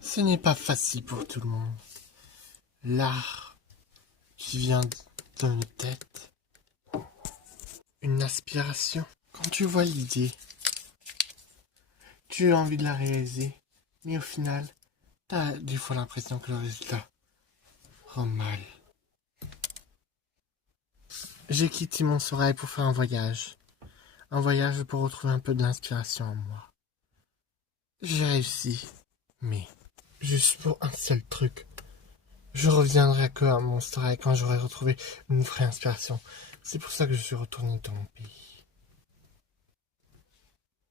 Ce n'est pas facile pour tout le monde. L'art qui vient dans une tête, une aspiration. Quand tu vois l'idée, tu as envie de la réaliser, mais au final, tu as des fois l'impression que le résultat rend mal. J'ai quitté mon Sorail pour faire un voyage. Un voyage pour retrouver un peu de l'inspiration en moi. J'ai réussi, mais juste pour un seul truc. Je reviendrai à mon Sorail quand j'aurai retrouvé une vraie inspiration. C'est pour ça que je suis retourné dans mon pays.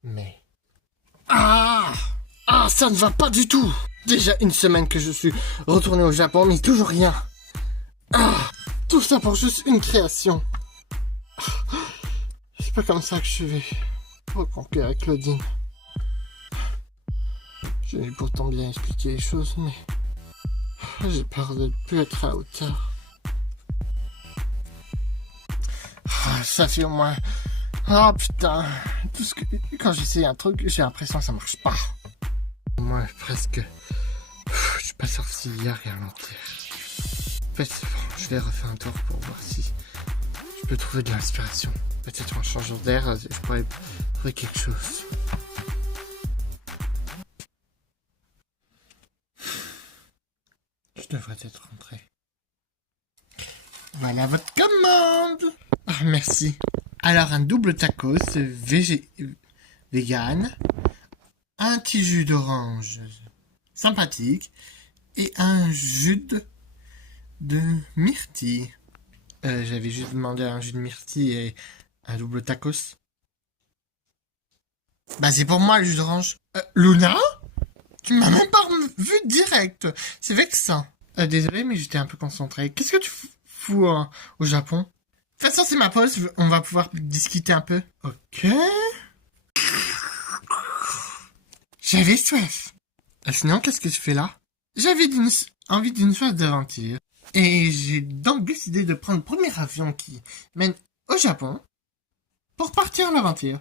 Mais... Ah, ça ne va pas du tout. Déjà une semaine que je suis retourné au Japon, mais toujours rien. Tout ça pour juste une création. C'est pas comme ça que je vais reconquérir Claudine. Je lui ai pourtant bien expliqué les choses, mais j'ai peur de ne plus être à la hauteur. Ça fait au moins... Oh putain, quand j'essaie un truc, j'ai l'impression que ça marche pas. Moi, presque... Je suis pas sorti hier et avant-hier. En fait, bon, je vais refaire un tour pour voir si je peux trouver de l'inspiration. Peut-être en changeant d'air, je pourrais trouver quelque chose. Je devrais être rentré. Voilà votre commande. Ah, merci. Alors, un double tacos vegan, un petit jus d'orange sympathique et un jus de myrtille. J'avais juste demandé un jus de myrtille et un double tacos. Bah, c'est pour moi le jus d'orange. Luna? Tu m'as même pas vu direct. C'est vexant. Désolé, mais j'étais un peu concentré. Qu'est-ce que tu fous au Japon? De toute façon, c'est ma pause. On va pouvoir discuter un peu. Ok. J'avais soif. Sinon, qu'est-ce que je fais là? J'avais envie d'une soif d'aventure. Et j'ai donc décidé de prendre le premier avion qui mène au Japon pour partir à l'aventure.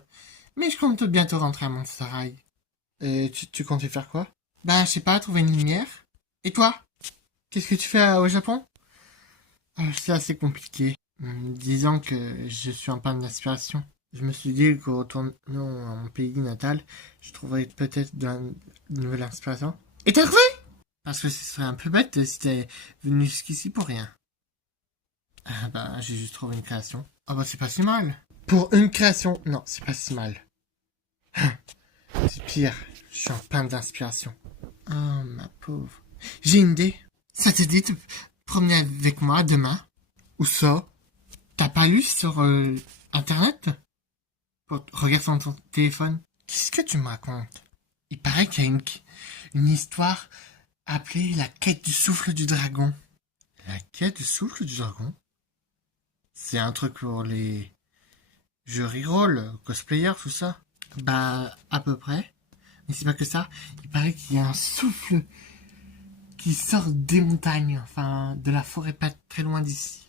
Mais je compte bientôt rentrer à Montserrat. Tu comptais faire quoi? Ben, je sais pas, trouver une lumière. Et toi? Qu'est-ce que tu fais au Japon? C'est assez compliqué. Disons que je suis en panne d'inspiration. Je me suis dit qu'en retournant à mon pays natal, je trouverais peut-être de la nouvelle inspiration. Et t'as trouvé? Parce que ce serait un peu bête si t'es venu jusqu'ici pour rien. Bah, j'ai juste trouvé une création. Ah bah, c'est pas si mal. Pour une création, non, c'est pas si mal. C'est pire, je suis en panne d'inspiration. Oh, ma pauvre. J'ai une idée. Ça te dit de promener avec moi demain? Où ça? T'as pas lu sur Internet? Regarde sur ton téléphone. Qu'est-ce que tu me racontes? Il paraît qu'il y a une histoire appelée la quête du souffle du dragon. La quête du souffle du dragon? C'est un truc pour les jeux reroll, cosplayers, tout ça? Bah, à peu près. Mais c'est pas que ça. Il paraît qu'il y a un souffle qui sort des montagnes, enfin, de la forêt pas très loin d'ici.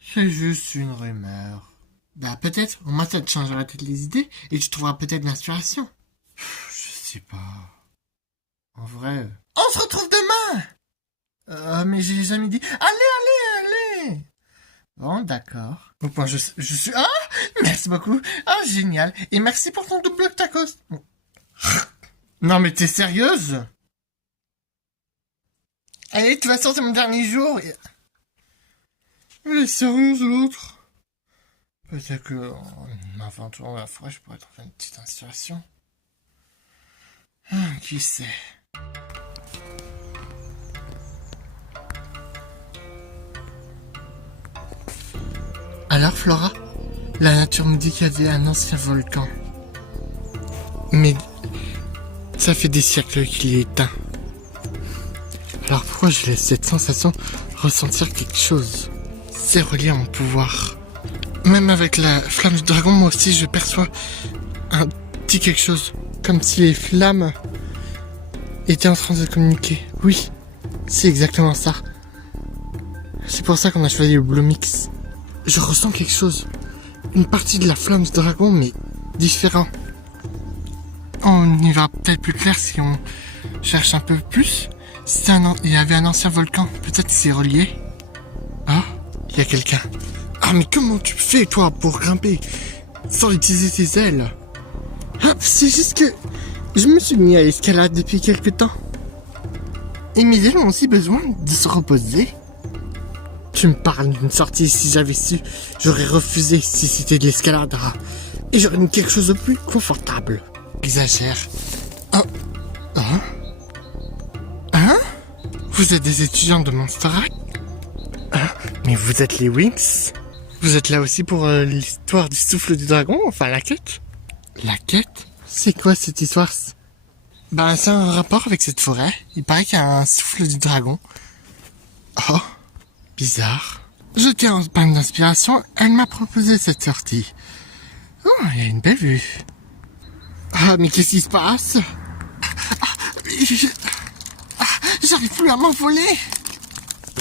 C'est juste une rumeur. Bah, peut-être, au moins ça te changera peut-être les idées, et tu trouveras peut-être l'inspiration. Je sais pas. En vrai... On se retrouve demain! Mais j'ai jamais dit... Allez! Bon, d'accord. Au point, je suis... Ah! Merci beaucoup! Ah, génial! Et merci pour ton double tacos! Non, mais t'es sérieuse? Allez, de toute façon, c'est mon dernier jour. Elle est sérieuse, l'autre? Peut-être que en m'aventurant dans la forêt, je pourrais trouver une petite inspiration. Qui sait? Alors, Flora, la nature me dit qu'il y avait un ancien volcan. Mais ça fait des siècles qu'il est éteint. Alors pourquoi je laisse cette sensation ressentir quelque chose? C'est relié à mon pouvoir. Même avec la flamme du dragon, moi aussi je perçois un petit quelque chose. Comme si les flammes étaient en train de communiquer. Oui, c'est exactement ça. C'est pour ça qu'on a choisi le Blue Mix. Je ressens quelque chose. Une partie de la flamme du dragon, mais différent. On y verra peut-être plus clair si on Cherche un peu plus. Il y avait un ancien volcan. Peut-être c'est relié. Ah, il y a quelqu'un. Ah, mais comment tu fais, toi, pour grimper sans utiliser tes ailes? Ah, c'est juste que je me suis mis à l'escalade depuis quelque temps. Et mes ailes ont aussi besoin de se reposer. Tu me parles d'une sortie, si j'avais su, j'aurais refusé si c'était de l'escalade. Ah. Et j'aurais mis quelque chose de plus confortable. Exagère. Oh. Hein? Hein? Vous êtes des étudiants de Monster High? Hein? Mais vous êtes les Wings? Vous êtes là aussi pour l'histoire du souffle du dragon? Enfin, la quête? La quête? C'est quoi cette histoire? Ben, c'est un rapport avec cette forêt. Il paraît qu'il y a un souffle du dragon. Oh, bizarre. J'étais en panne d'inspiration, elle m'a proposé cette sortie. Oh, il y a une belle vue. Ah, mais qu'est-ce qui se passe? J'arrive plus à m'envoler.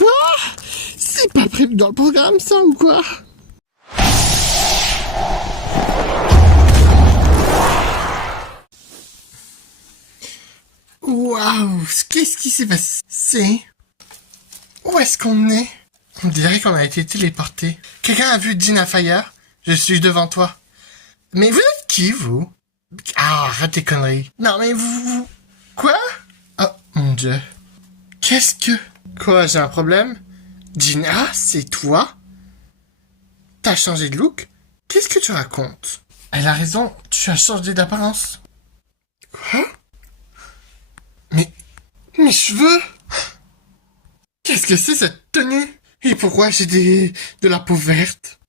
Ah, c'est pas prévu dans le programme, ça, ou quoi? Waouh, qu'est-ce qui s'est passé? Où est-ce qu'on est? On dirait qu'on a été téléporté. Quelqu'un a vu Gina Fire? Je suis devant toi. Mais vous êtes qui, vous? Ah, arrête tes conneries. Non, mais vous... Quoi? Oh, mon Dieu. Qu'est-ce que... Quoi, j'ai un problème? Gina, c'est toi? T'as changé de look? Qu'est-ce que tu racontes? Elle a raison, tu as changé d'apparence. Quoi? Mais... Mes cheveux? Qu'est-ce que c'est cette tenue? Et pourquoi j'ai de la peau verte?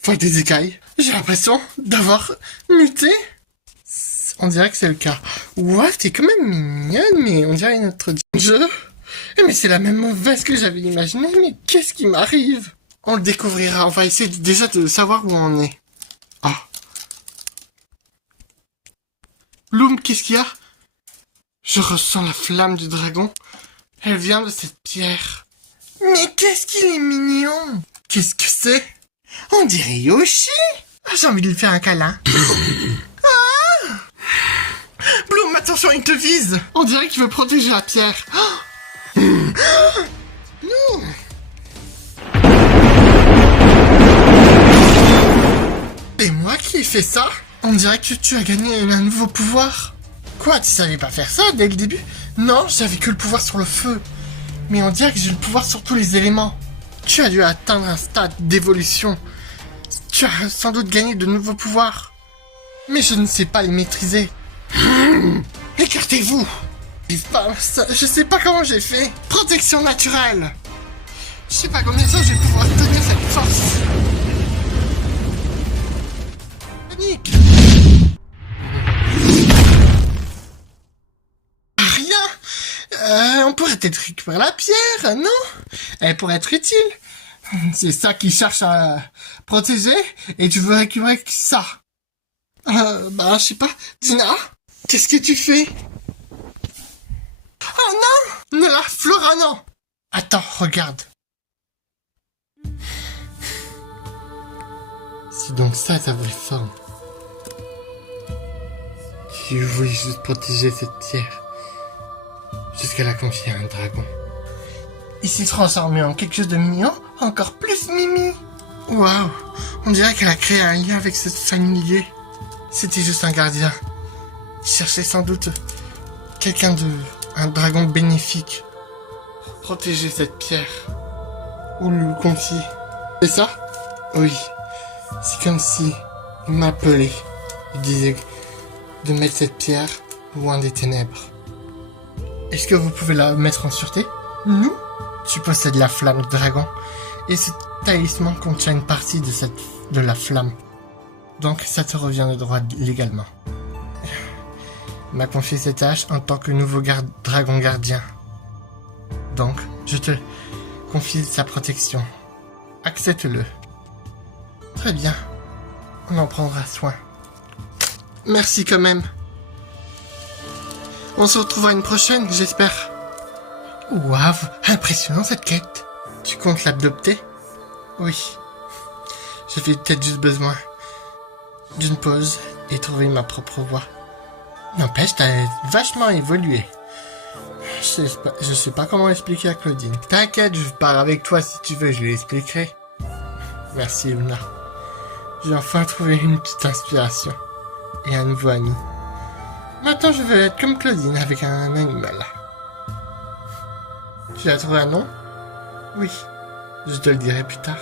Enfin, des écailles. J'ai l'impression d'avoir muté. On dirait que c'est le cas. Ouah, t'es quand même mignonne, mais on dirait notre jeu. Mais c'est la même mauvaise que j'avais imaginé, mais qu'est-ce qui m'arrive? On le découvrira, on va essayer déjà de savoir où on est. Ah. Bloom, qu'est-ce qu'il y a? Je ressens la flamme du dragon. Elle vient de cette pierre. Mais qu'est-ce qu'il est mignon! Qu'est-ce que c'est? On dirait Yoshi! Ah, j'ai envie de lui faire un câlin. Ah! Bloom, attention, il te vise! On dirait qu'il veut protéger la pierre. Oh! Non! C'est moi qui ai fait ça? On dirait que tu as gagné un nouveau pouvoir. Quoi, tu savais pas faire ça dès le début? Non, j'avais que le pouvoir sur le feu. Mais on dirait que j'ai le pouvoir sur tous les éléments. Tu as dû atteindre un stade d'évolution. Tu as sans doute gagné de nouveaux pouvoirs. Mais je ne sais pas les maîtriser. Écartez-vous! Je sais pas comment j'ai fait. Protection naturelle. Je sais pas combien de temps je vais pouvoir tenir cette force. Panique! On pourrait peut-être récupérer la pierre, non? Elle pourrait être utile. C'est ça qui cherche à protéger, et tu veux récupérer ça. Je sais pas. Dina, qu'est-ce que tu fais? Oh non! Ne la Flora, non! Attends, regarde. C'est donc ça ta vraie forme. Tu voulais juste protéger cette pierre. Jusqu'à la confier à un dragon. Il s'est transformé en quelque chose de mignon, encore plus mimi. Waouh, on dirait qu'elle a créé un lien avec ce familier. C'était juste un gardien. Il cherchait sans doute un dragon bénéfique. Protéger cette pierre. Ou lui confier. C'est ça? Oui. C'est comme si il m'appelait. Il disait de mettre cette pierre loin des ténèbres. Est-ce que vous pouvez la mettre en sûreté? Nous? Tu possèdes la flamme du dragon. Et ce talisman contient une partie de la flamme. Donc ça te revient de droit légalement. Il m'a confié cette tâche en tant que nouveau dragon gardien. Donc, je te confie sa protection. Accepte-le. Très bien. On en prendra soin. Merci quand même. On se retrouvera une prochaine, j'espère. Waouh, impressionnant cette quête. Tu comptes l'adopter? Oui. J'avais peut-être juste besoin d'une pause et trouver ma propre voie. N'empêche, t'as vachement évolué. Je sais pas comment expliquer à Claudine. T'inquiète, je pars avec toi si tu veux, je lui expliquerai. Merci Luna. J'ai enfin trouvé une petite inspiration. Et un nouveau ami. Maintenant je veux être comme Claudine avec un animal. Tu as trouvé un nom? Oui. Je te le dirai plus tard.